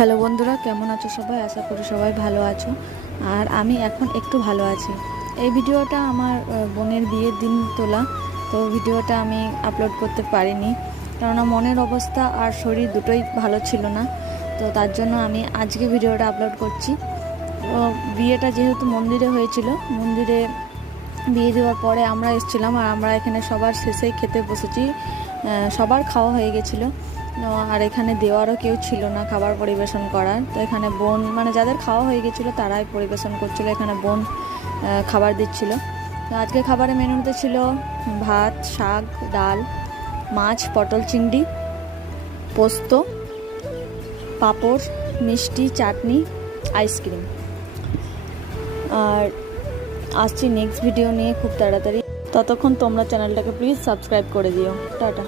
Hello বন্ধুরা, কেমন আছো সবাই? আশা করি সবাই ভালো আছো। আর আমি এখন একটু ভালো আছি। এই ভিডিওটা আমার বোনের বিয়ের দিন তোলা। তো ভিডিওটা আমি আপলোড করতে পারিনি, কেননা মনের অবস্থা আর শরীর দুটোই ভালো ছিল না। তো তার জন্য আমি আজকে ভিডিওটা আপলোড করছি। তো বিয়েটা যেহেতু মন্দিরে হয়েছিল, মন্দিরে বিয়ে দেওয়ার পরে আমরা এসেছিলাম, আর আমরা এখানে সবার শেষেই খেতে বসেছি। সবার খাওয়া হয়ে গেছিলো, আর এখানে দেওয়ারও কেউ ছিল না খাবার পরিবেশন করার। তো এখানে বোন, মানে যাদের খাওয়া হয়ে গেছিলো তারাই পরিবেশন করছিল, এখানে বোন খাবার দিচ্ছিল। তো আজকে খাবারের মেনুতে ছিল ভাত, শাক, ডাল, মাছ, পটল চিংড়ি, পোস্ত, পাঁপড়, মিষ্টি, চাটনি, আইসক্রিম। আর আসছি নেক্সট ভিডিও নিয়ে খুব তাড়াতাড়ি। ততক্ষণ তোমরা চ্যানেলটাকে প্লিজ সাবস্ক্রাইব করে দিও। টাটা।